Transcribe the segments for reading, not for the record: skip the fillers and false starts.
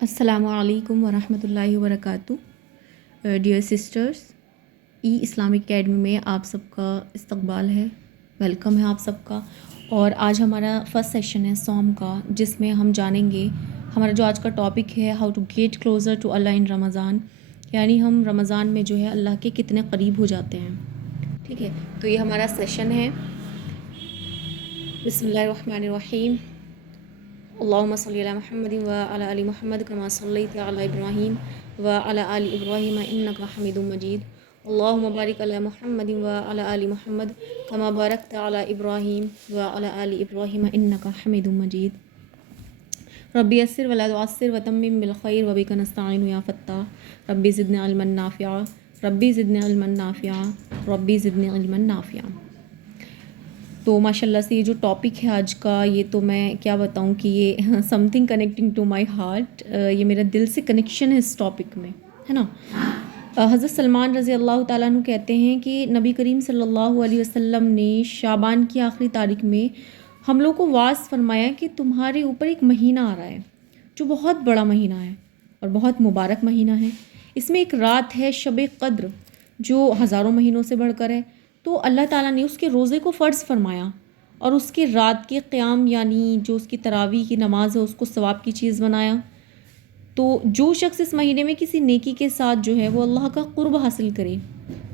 अस्सलामुअलैकुम वरहमतुल्लाहि वबरकातुहू। Dear sisters, Islamic academy में आप सबका इस्तकबाल है, वेलकम है आप सबका। और आज हमारा फ़र्स्ट सेशन है सौम का, जिसमें हम जानेंगे हमारा जो आज का टॉपिक है how to get closer to Allah in Ramzan, यानी हम रमज़ान में जो है अल्लाह के कितने करीब हो जाते हैं। ठीक है, तो ये हमारा सेशन है। बिस्मिल्लाहिर्रहमानिर्रहीम। अल्लाहुम्मा सल्ली अला मुहम्मदिन व अला आलि मुहम्मद कमा सल्लैता अला इब्राहीम व अला आलि इब्राहीम इन्नका हमीदुम मजीद। अल्लाहुम्मा बारिक अला मुहम्मदिन व अला आलि मुहम्मद कमा बारकता अला इब्राहीम व अला आलि इब्राहीम इन्नका हमीदुम मजीद। रब्बी यस्सिर वला तुअस्सिर व तम्मिम बिल खैर व बिका नस्तईन या फत्ताह। रब्बी ज़िदनी इल्मन नाफ़िआ, रब्बी ज़िदनी इल्मन नाफ़िआ, रब्बी ज़िदनी इल्मन नाफ़िआ। तो माशाल्लाह से ये जो टॉपिक है आज का, ये तो मैं क्या बताऊँ कि ये something connecting to my heart, ये मेरा दिल से कनेक्शन है इस टॉपिक में, है ना। हज़रत सलमान रज़ी अल्लाह ताला अन्हु कहते हैं कि नबी करीम सल्लल्लाहु अलैहि वसल्लम ने शाबान की आखिरी तारीख में हम लोग को वास फरमाया कि तुम्हारे ऊपर एक महीना आ रहा है जो बहुत बड़ा महीना है और बहुत मुबारक महीना है। इसमें एक रात है शब क़द्र जो हज़ारों महीनों से बढ़कर है। तो अल्लाह ताला ने उसके रोज़े को फ़र्ज़ फरमाया और उसके रात के क़याम यानी जो उसकी तरावी की नमाज है उसको सवाब की चीज़ बनाया। तो जो शख्स इस महीने में किसी नेकी के साथ जो है वो अल्लाह का क़ुर्ब हासिल करे,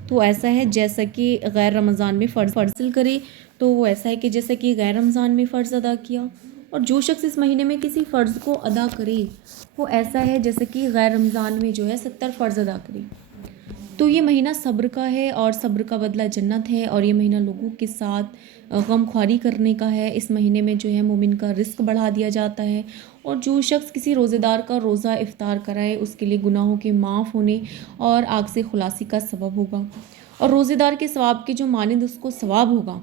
तो ऐसा है जैसा कि गैर रमज़ान में फ़र्ज़ हासिल करे, तो वो ऐसा है कि जैसा कि गैर रमज़ान में फ़र्ज़ अदा किया। और जो शख्स इस महीने में किसी फ़र्ज़ को अदा करे वो ऐसा है जैसे कि गैर रमज़ान में जो है 70 फ़र्ज़ अदा करे। तो ये महीना सब्र का है और सब्र का बदला जन्नत है। और ये महीना लोगों के साथ गमख्वारी करने का है। इस महीने में जो है मोमिन का रिस्क बढ़ा दिया जाता है। और जो शख्स किसी रोज़ेदार का रोज़ा इफ़्तार कराए उसके लिए गुनाहों के माफ़ होने और आग से खुलासी का सबब होगा। और रोज़ेदार के सवाब के जो मानिंद उसको सवाब होगा,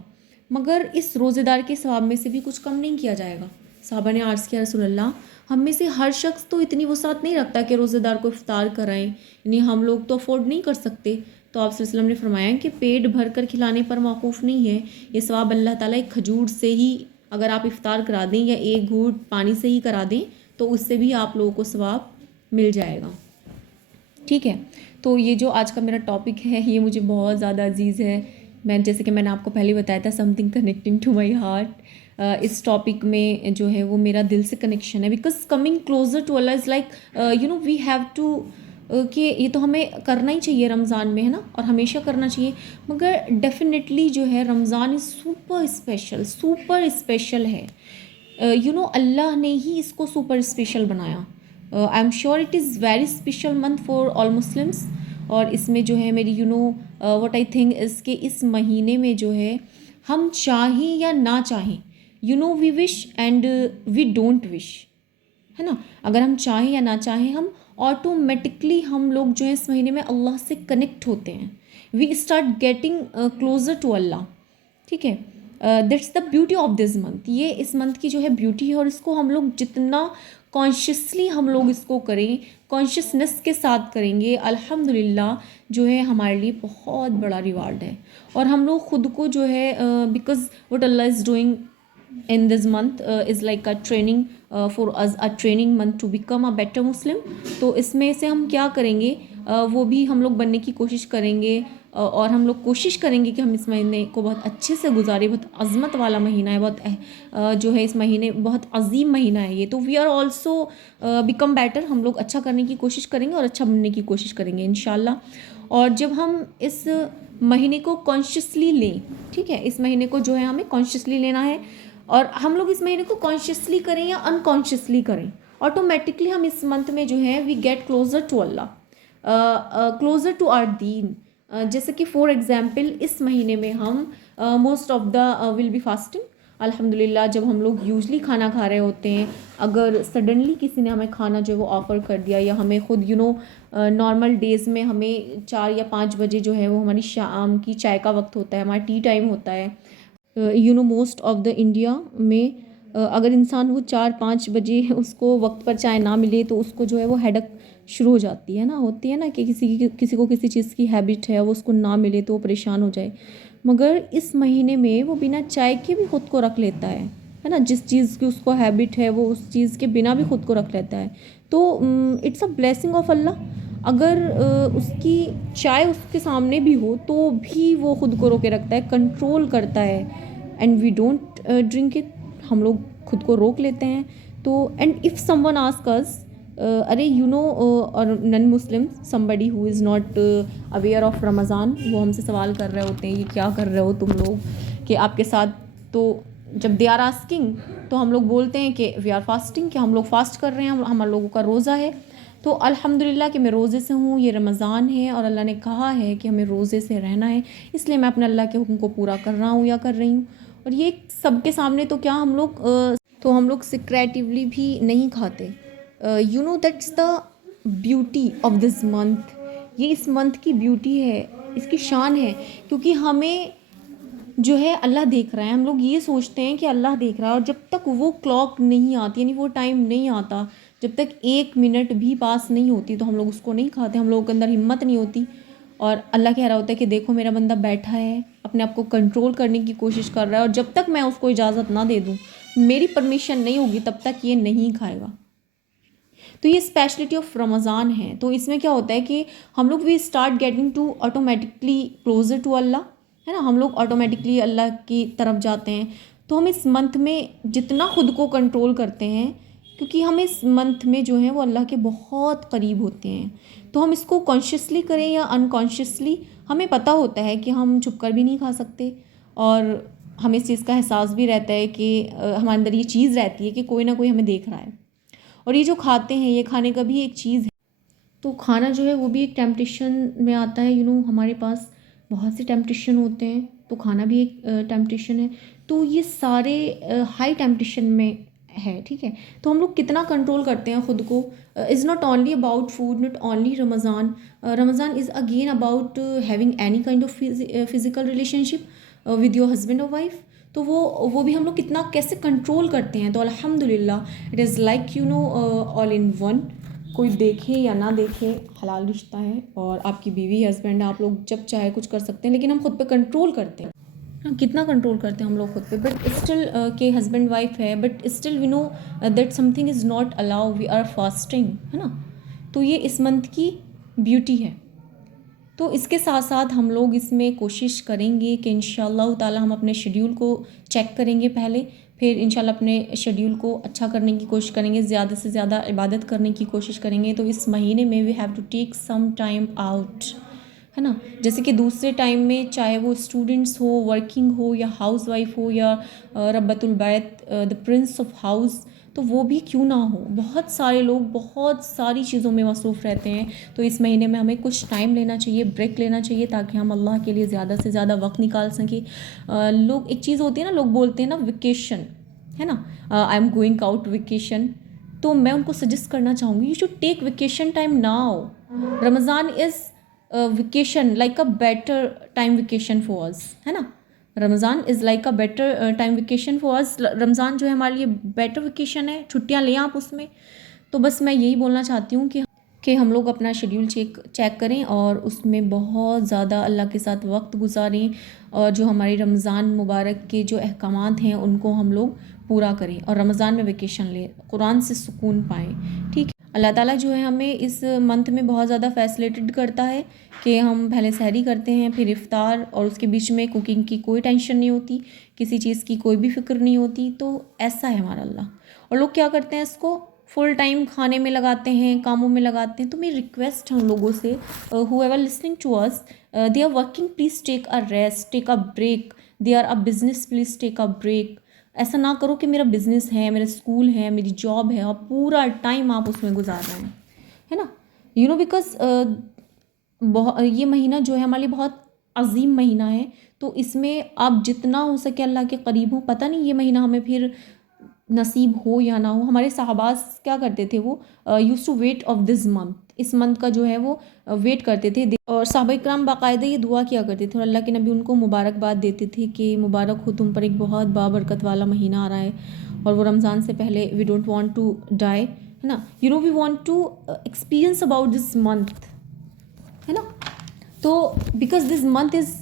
मगर इस रोज़ेदार के सवाब में से भी कुछ कम नहीं किया जाएगा। साहबा ने अर्ज़ किया, रसूल अल्लाह, हम में से हर शख्स तो इतनी वसात नहीं रखता कि रोज़ेदार को इफ़्तार कराएं, यानी हम लोग तो अफोर्ड नहीं कर सकते। तो आप सल्लल्लाहु अलैहि वसल्लम ने फरमाया कि पेट भर कर खिलाने पर मौकूफ़ नहीं है, ये सवाब अल्लाह ताला एक खजूर से ही अगर आप इफ़्तार करा दें या एक घूंट पानी से ही करा दें तो उससे भी आप लोगों को सवाब मिल जाएगा। ठीक है, तो ये जो आज का मेरा टॉपिक है ये मुझे बहुत ज़्यादा अजीज़ है। मैं जैसे कि मैंने आपको पहले बताया था something connecting to my heart. इस टॉपिक में जो है वो मेरा दिल से कनेक्शन है, because coming closer to Allah is like we have to कि ये तो हमें करना ही चाहिए रमज़ान में, है ना, और हमेशा करना चाहिए। मगर डेफिनेटली जो है रमज़ान इज़ सुपर स्पेशल है। अल्लाह ने ही इसको सुपर स्पेशल बनाया। I am sure it is very special month for all Muslims. और इसमें जो है मेरी व्हाट आई थिंक इज़ कि इस महीने में जो है हम चाहें या ना चाहें, we wish and we don't wish, है ना। अगर हम चाहें या ना चाहें हम ऑटोमेटिकली हम लोग जो है इस महीने में अल्लाह से कनेक्ट होते हैं। We start getting closer to Allah. ठीक है, that's the beauty of this month. ये इस मंथ की जो है ब्यूटी है। और इसको हम लोग जितना कॉन्शियसली हम लोग इसको करें, कॉन्शियसनेस के साथ करेंगे, अल्हम्दुलिल्लाह जो है हमारे लिए बहुत बड़ा रिवार्ड है। और हम लोग ख़ुद को जो है because what Allah is doing in this month is like a training for us, a training month to become a better Muslim। तो इसमें से हम क्या करेंगे, वो भी हम लोग बनने की कोशिश करेंगे। और हम लोग कोशिश करेंगे कि हम इस महीने को बहुत अच्छे से गुजारें। बहुत अज़मत वाला महीना है, बहुत जो है इस महीने बहुत अजीम महीना है ये। तो we are also become better. हम लोग अच्छा करने की कोशिश करेंगे और अच्छा बनने की कोशिश करेंगे इंशाल्लाह। और जब हम इस महीने को कॉन्शियसली लें, ठीक है, इस महीने को जो है हमें कॉन्शियसली लेना है। और हम लोग इस महीने को कॉन्शियसली करें या अनकॉन्शियसली करें, ऑटोमेटिकली हम इस मंथ में जो है we get closer to Allah, closer to our दीन। जैसे कि फॉर एग्जांपल इस महीने में हम most of the will be fasting. अल्हम्दुलिल्लाह जब हम लोग यूजली खाना खा रहे होते हैं, अगर सडनली किसी ने हमें खाना जो है वो ऑफ़र कर दिया, या हमें ख़ुद नॉर्मल डेज़ में हमें 4 या 5 बजे जो है वो हमारी शाम की चाय का वक्त होता है, हमारा टी टाइम होता है। मोस्ट ऑफ द इंडिया में अगर इंसान वो 4-5 बजे उसको वक्त पर चाय ना मिले तो उसको जो है वो हेडक शुरू हो जाती है ना, होती है ना, कि किसी को किसी चीज़ की हैबिट है, वो उसको ना मिले तो वो परेशान हो जाए। मगर इस महीने में वो बिना चाय के भी ख़ुद को रख लेता है। है ना, जिस चीज़ की उसको हैबिट है वो उस चीज़ के बिना भी खुद को रख लेता है। तो इट्स अ ब्लेसिंग ऑफ अल्लाह। अगर उसकी चाय उसके सामने भी हो तो भी वो खुद को रोके रखता है, कंट्रोल करता है। And we don't drink it, हम लोग खुद को रोक लेते हैं। तो and if someone ask us, अरे यू नो, और non Muslim somebody who is not aware of Ramzan, वो हमसे सवाल कर रहे होते हैं ये क्या कर रहे हो तुम लोग कि आपके साथ, तो जब दे आर आस्किंग तो हम लोग बोलते हैं कि वी आर फास्टिंग, कि हम लोग फास्ट कर रहे हैं, हम लोगों का रोज़ा है। तो अल्हम्दुलिल्लाह कि मैं रोज़े से हूँ, ये रमज़ान है और अल्लाह ने कहा है कि हमें रोज़े से रहना है, इसलिए मैं अपने अल्लाह के हुक्म को पूरा कर रहा हूँ या कर रही हूँ। और ये सबके सामने तो क्या हम लोग सिक्रेटिवली भी नहीं खाते। You know that's the beauty of this month. ये इस मंथ की ब्यूटी है, इसकी शान है, क्योंकि हमें जो है अल्लाह देख रहा है। हम लोग ये सोचते हैं कि अल्लाह देख रहा है, और जब तक वो क्लॉक नहीं आती, यानी वो टाइम नहीं आता, जब तक 1 मिनट भी पास नहीं होती, तो हम लोग उसको नहीं खाते। हम लोगों के अंदर हिम्मत नहीं होती। और अल्लाह कह रहा होता है कि देखो मेरा बंदा बैठा है, अपने आप को कंट्रोल करने की कोशिश कर रहा है, और जब तक मैं उसको इजाज़त ना दे दूँ, मेरी परमिशन नहीं होगी, तब तक ये नहीं खाएगा। तो ये स्पेशलिटी ऑफ रमज़ान है। तो इसमें क्या होता है कि हम लोग we start getting to automatically closer to Allah, है ना, हम लोग ऑटोमेटिकली अल्लाह की तरफ जाते हैं। तो हम इस मंथ में जितना खुद को कंट्रोल करते हैं, क्योंकि हम इस मंथ में जो है वो अल्लाह के बहुत करीब होते हैं, तो हम इसको कॉन्शियसली करें या अनकॉन्शियसली, हमें पता होता है कि हम छुप कर भी नहीं खा सकते, और हमें इस चीज़ का एहसास भी रहता है कि हमारे अंदर ये चीज़ रहती है कि कोई ना कोई हमें देख रहा है। और ये जो खाते हैं, ये खाने का भी एक चीज़ है। तो खाना जो है वो भी एक टेम्पटेशन में आता है। हमारे पास बहुत से टेम्पटेशन होते हैं, तो खाना भी एक टेम्पटेशन है। तो ये सारे हाई टेम्पटेशन में है, ठीक है। तो हम लोग कितना कंट्रोल करते हैं खुद को। Is not only about food, not only Ramzan. Ramzan is again about having any kind of physical relationship with your husband और वाइफ। तो वो भी हम लोग कितना कैसे कंट्रोल करते हैं। तो अल्हम्दुलिल्लाह it is like all in one. कोई देखे या ना देखे, हलाल रिश्ता है, और आपकी बीवी हस्बैंड, आप लोग जब चाहे कुछ कर सकते हैं, लेकिन हम खुद पे कंट्रोल करते हैं। हाँ, कितना कंट्रोल करते हैं हम लोग खुद पे, बट स्टिल के हस्बैंड वाइफ है, but still we know that something is not allow, we are fasting, है ना। तो ये इस मंथ की ब्यूटी है। तो इसके साथ साथ हम लोग इसमें कोशिश करेंगे कि इंशाअल्लाह ताला हम अपने शेड्यूल को चेक करेंगे पहले, फिर इंशाल्लाह अपने शेड्यूल को अच्छा करने की कोशिश करेंगे, ज़्यादा से ज़्यादा इबादत करने की कोशिश करेंगे। तो इस महीने में we have to take some time out, है ना। जैसे कि दूसरे टाइम में, चाहे वो स्टूडेंट्स हो, वर्किंग हो, या हाउस वाइफ हो, या रब्बतुल बैत, द प्रिंस ऑफ हाउस, तो वो भी क्यों ना हो। बहुत सारे लोग बहुत सारी चीज़ों में मसरूफ़ रहते हैं। तो इस महीने में हमें कुछ टाइम लेना चाहिए, ब्रेक लेना चाहिए, ताकि हम अल्लाह के लिए ज़्यादा से ज़्यादा वक्त निकाल सकें। लोग, एक चीज़ होती है ना, लोग बोलते हैं ना वेकेशन, है ना, I am going out vacation. तो मैं उनको सजेस्ट करना चाहूँगी, you should take vacation time now. Ramzan is vacation, like a better time vacation for us, है ना। Ramzan is like a better time vacation for us. Ramzan जो है हमारे लिए बेटर वेकेशन है, छुट्टियाँ लें आप उसमें। तो बस मैं यही बोलना चाहती हूँ कि हम लोग अपना शेड्यूल चेक करें, और उसमें बहुत ज़्यादा अल्लाह के साथ वक्त गुजारें, और जो हमारी रमज़ान मुबारक के जो अहकामात हैं उनको हम लोग पूरा करें, और रमज़ान में वेकेशन लें, कुरान से सुकून पाएँ, ठीक है। अल्लाह ताला जो है हमें इस मंथ में बहुत ज़्यादा फैसिलिटेट करता है कि हम पहले सहरी करते हैं, फिर इफ़्तार, और उसके बीच में कुकिंग की कोई टेंशन नहीं होती, किसी चीज़ की कोई भी फ़िक्र नहीं होती। तो ऐसा है हमारा अल्लाह। और लोग क्या करते हैं, इसको फुल टाइम खाने में लगाते हैं, कामों में लगाते हैं। तो मेरी रिक्वेस्ट है उन लोगों से, whoever listening to us, they are working, please take a rest, take a break. They are a business, please take a break. ऐसा ना करो कि मेरा बिजनेस है, मेरा स्कूल है, मेरी जॉब है, और पूरा टाइम आप उसमें गुजार रहे हैं, है ना। बिकॉज ये महीना जो है हमारे लिए बहुत अजीम महीना है। तो इसमें आप जितना हो सके अल्लाह के करीब हो। पता नहीं ये महीना हमें फिर नसीब हो या ना हो। हमारे साहबाज क्या करते थे, वो use to wait of this month, इस मंथ का जो है वो वेट करते थे। और साहबा इकराम बाकायदा ये दुआ किया करते थे, और अल्लाह के नबी उनको मुबारकबाद देते थे कि मुबारक हो तुम पर, एक बहुत बाबरकत वाला महीना आ रहा है, और वो रमज़ान से पहले, we don't want to die, है ना। We want to experience about this month, है ना। तो because this month is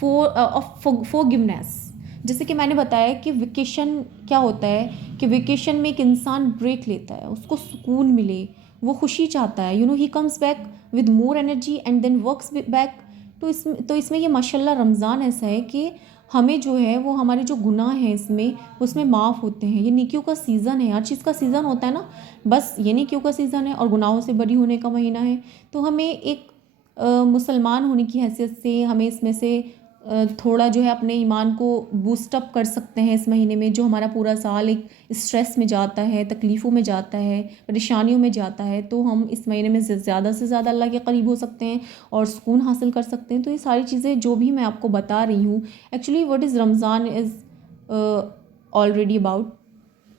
for of forgiveness, जैसे कि मैंने बताया कि वेकेशन क्या होता है कि वेकेशन में एक इंसान ब्रेक लेता है, उसको सुकून मिले, वो खुशी चाहता है, he comes back with more energy and then works back. तो इसमें ये माशाल्लाह रमज़ान ऐसा है कि हमें जो है वो हमारे जो गुनाह हैं इसमें उसमें माफ़ होते हैं। ये नेकियों का सीज़न है, हर चीज़ का सीज़न होता है ना, बस ये नेकियों का सीज़न है और गुनाहों से बरी होने का महीना है। तो हमें एक मुसलमान होने की हैसियत से हमें इसमें से थोड़ा जो है अपने ईमान को बूस्टअप कर सकते हैं इस महीने में। जो हमारा पूरा साल एक स्ट्रेस में जाता है, तकलीफ़ों में जाता है, परेशानियों में जाता है, तो हम इस महीने में ज़्यादा से ज़्यादा अल्लाह के करीब हो सकते हैं और सुकून हासिल कर सकते हैं। तो ये सारी चीज़ें जो भी मैं आपको बता रही हूँ, actually what is Ramzan is already about,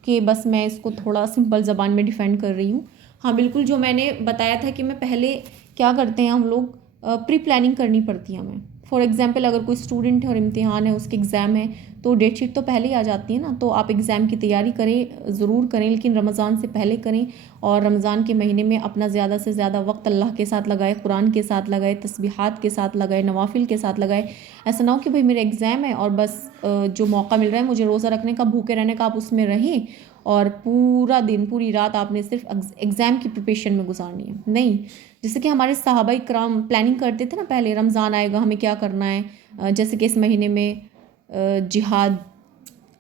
कि बस मैं इसको थोड़ा सिंपल ज़बान में डिफेंड कर रही हूँ। हाँ बिल्कुल, जो मैंने बताया था कि मैं पहले क्या करते हैं हम लोग, प्री प्लानिंग करनी पड़ती है हमें। फॉर एग्ज़ाम्पल अगर कोई स्टूडेंट है और इम्तिहान है, उसके एग्ज़ाम है, तो डेट शीट तो पहले ही आ जाती है ना, तो आप एग्ज़ाम की तैयारी करें, ज़रूर करें, लेकिन रमज़ान से पहले करें। और रमज़ान के महीने में अपना ज़्यादा से ज़्यादा वक्त अल्लाह के साथ लगाए, कुरान के साथ लगाए, तस्बीहात के साथ लगाए, नवाफिल के साथ लगाए। ऐसा ना हो कि भाई मेरे एग्ज़ाम है और बस जो मौका मिल रहा है मुझे रोज़ा रखने का, भूखे रहने का, आप उसमें रहें और पूरा दिन पूरी रात आपने सिर्फ एग्ज़ाम की प्रिपरेशन में गुजारनी है। नहीं, जैसे कि हमारे सहाबा इकराम प्लानिंग करते थे ना, पहले रमज़ान आएगा हमें क्या करना है, जैसे कि इस महीने में जिहाद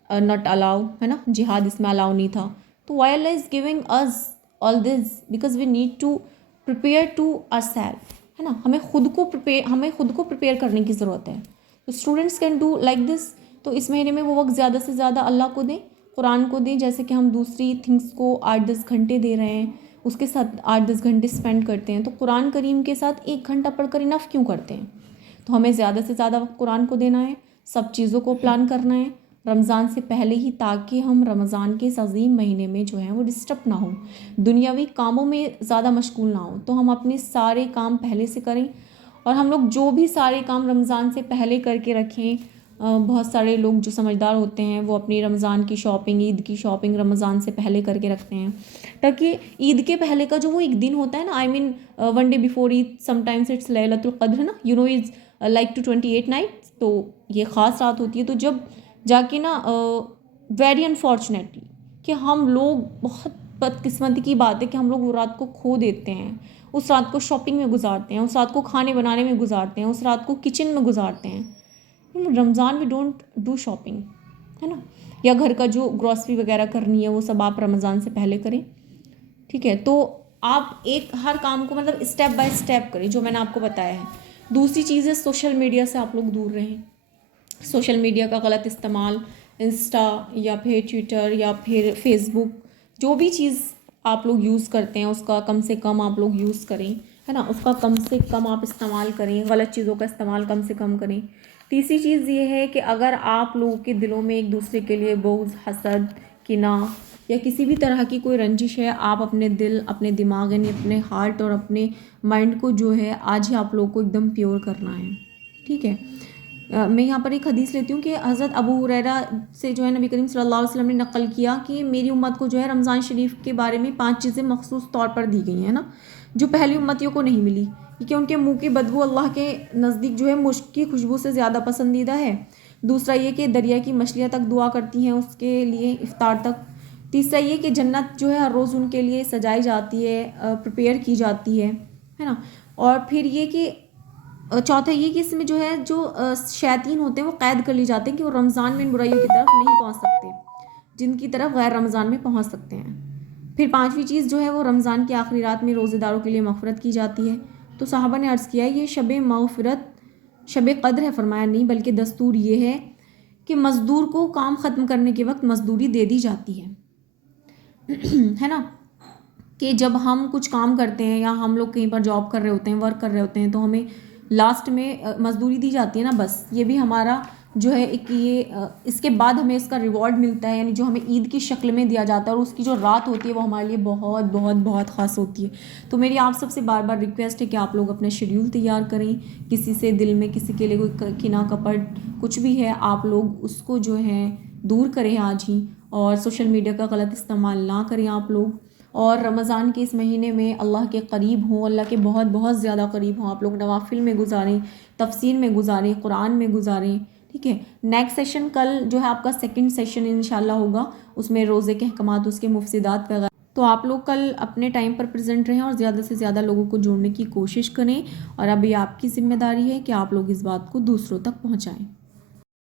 नॉट अलाउ है ना, जिहाद इसमें अलाउ नहीं था। तो why Allah is giving us all this because we need to prepare to ourself, है ना, हमें खुद को प्रिपेयर करने की ज़रूरत है। तो students can do like this. तो इस महीने में वो वक्त ज़्यादा से ज़्यादा अल्लाह को दें, कुरान को दें। जैसे कि हम दूसरी थिंग्स को 8-10 घंटे दे रहे हैं, उसके साथ 8-10 घंटे स्पेंड करते हैं, तो कुरान करीम के साथ 1 घंटा पढ़कर इनफ क्यों करते हैं। तो हमें ज़्यादा से ज़्यादा वक्त कुरान को देना है, सब चीज़ों को प्लान करना है रमज़ान से पहले ही, ताकि हम रमज़ान के इस अज़ीम महीने में जो है वो डिस्टर्ब ना हो, दुनियावी कामों में ज़्यादा मशगूल ना हो। तो हम अपने सारे काम पहले से करें, और हम लोग जो भी सारे काम रमज़ान से पहले करके रखें। बहुत सारे लोग जो समझदार होते हैं वो अपनी रमज़ान की शॉपिंग, ईद की शॉपिंग रमज़ान से पहले करके रखते हैं, ताकि ईद के पहले का जो वो एक दिन होता है ना, I mean 1 day before Eid, sometimes it's Lailatul क़द्र, है ना, इज़ लाइक टू 28 नाइट, तो ये ख़ास रात होती है। तो जब जाके ना वेरी अनफॉर्चुनेटली कि हम लोग, बहुत बदकिस्मती की बात है कि हम लोग वो रात को खो देते हैं, उस रात को शॉपिंग में गुजारते हैं, उस रात को खाने बनाने में गुजारते हैं, उस रात को किचन में गुजारते हैं। रमज़ान में डोंट डू शॉपिंग, है ना, या घर का जो ग्रॉसरी वगैरह करनी है वो सब आप रमज़ान से पहले करें, ठीक है। तो आप एक हर काम को मतलब स्टेप बाय स्टेप करें, जो मैंने आपको बताया है। दूसरी चीज़ है सोशल मीडिया से आप लोग दूर रहें। सोशल मीडिया का गलत इस्तेमाल, इंस्टा या फिर ट्विटर या फिर फेसबुक, जो भी चीज़ आप लोग यूज़ करते हैं उसका कम से कम आप लोग यूज़ करें, है ना, उसका कम से कम आप इस्तेमाल करें, गलत चीज़ों का इस्तेमाल कम से कम करें। तीसरी चीज़ ये है कि अगर आप लोगों के दिलों में एक दूसरे के लिए बोझ, हसद, किना या किसी भी तरह की कोई रंजिश है, आप अपने दिल, अपने दिमाग यानी अपने हार्ट और अपने माइंड को जो है आज ही आप लोगों को एकदम प्योर करना है, ठीक है। मैं यहाँ पर एक हदीस लेती हूँ कि हज़रत अबू हुरैरा से जो है नबी करीम सल्लल्लाहु अलैहि वसल्लम ने नकल किया कि मेरी उम्मत को जो है रमज़ान शरीफ के बारे में 5 चीज़ें मखसूस तौर पर दी गई हैं ना, जो पहली उम्मतियों को नहीं मिली, क्योंकि उनके मुंह की बदबू अल्लाह के नज़दीक जो है मुश्क की खुशबू से ज़्यादा पसंदीदा है। दूसरा ये कि दरिया की मछलियाँ तक दुआ करती हैं उसके लिए इफ्तार तक। तीसरा ये कि जन्नत जो है हर रोज़ उनके लिए सजाई जाती है, प्रिपेयर की जाती है ना। और फिर ये कि चौथा ये कि इसमें जो है जो शैतान होते हैं वो कैद कर लिए जाते हैं कि वो रमज़ान में इन बुराइयों की तरफ नहीं पहुंच सकते जिनकी तरफ गैर रमज़ान में पहुंच सकते हैं। फिर पांचवी चीज़ जो है वो रमज़ान की आखिरी रात में रोज़ेदारों के लिए मग़फ़िरत की जाती है। तो साहबा ने अर्ज़ किया ये शब मग़फ़िरत शब क़द्र है, फरमाया नहीं बल्कि दस्तूर ये है कि मज़दूर को काम ख़त्म करने के वक्त मज़दूरी दे दी जाती है है ना, कि जब हम कुछ काम करते हैं या हम लोग कहीं पर जॉब कर रहे होते हैं, वर्क कर रहे होते हैं, तो हमें लास्ट में मज़दूरी दी जाती है ना, बस ये भी हमारा जो है एक ये इसके बाद हमें इसका रिवॉर्ड मिलता है, यानी जो हमें ईद की शक्ल में दिया जाता है, और उसकी जो रात होती है वो हमारे लिए बहुत बहुत बहुत ख़ास होती है। तो मेरी आप सबसे बार बार रिक्वेस्ट है कि आप लोग अपना शेड्यूल तैयार करें, किसी से दिल में किसी के लिए कोई किना कपट कुछ भी है आप लोग उसको जो है दूर करें आज ही, और सोशल मीडिया का गलत इस्तेमाल ना करें आप लोग। और रमज़ान के इस महीने में अल्लाह के करीब हों, अल्लाह के बहुत बहुत ज़्यादा करीब हों आप लोग, नवाफिल में गुजारें, तफसीर में गुजारें, कुरान में गुजारें, ठीक है। नेक्स्ट सेशन कल जो है आपका सेकंड सेशन इंशाल्लाह होगा, उसमें रोज़े के अहकामात, उसके मुफसिदात वगैरह। तो आप लोग कल अपने टाइम पर प्रेजेंट रहें और ज़्यादा से ज़्यादा लोगों को जोड़ने की कोशिश करें, और अभी आपकी जिम्मेदारी है कि आप लोग इस बात को दूसरों तक पहुँचाएँ।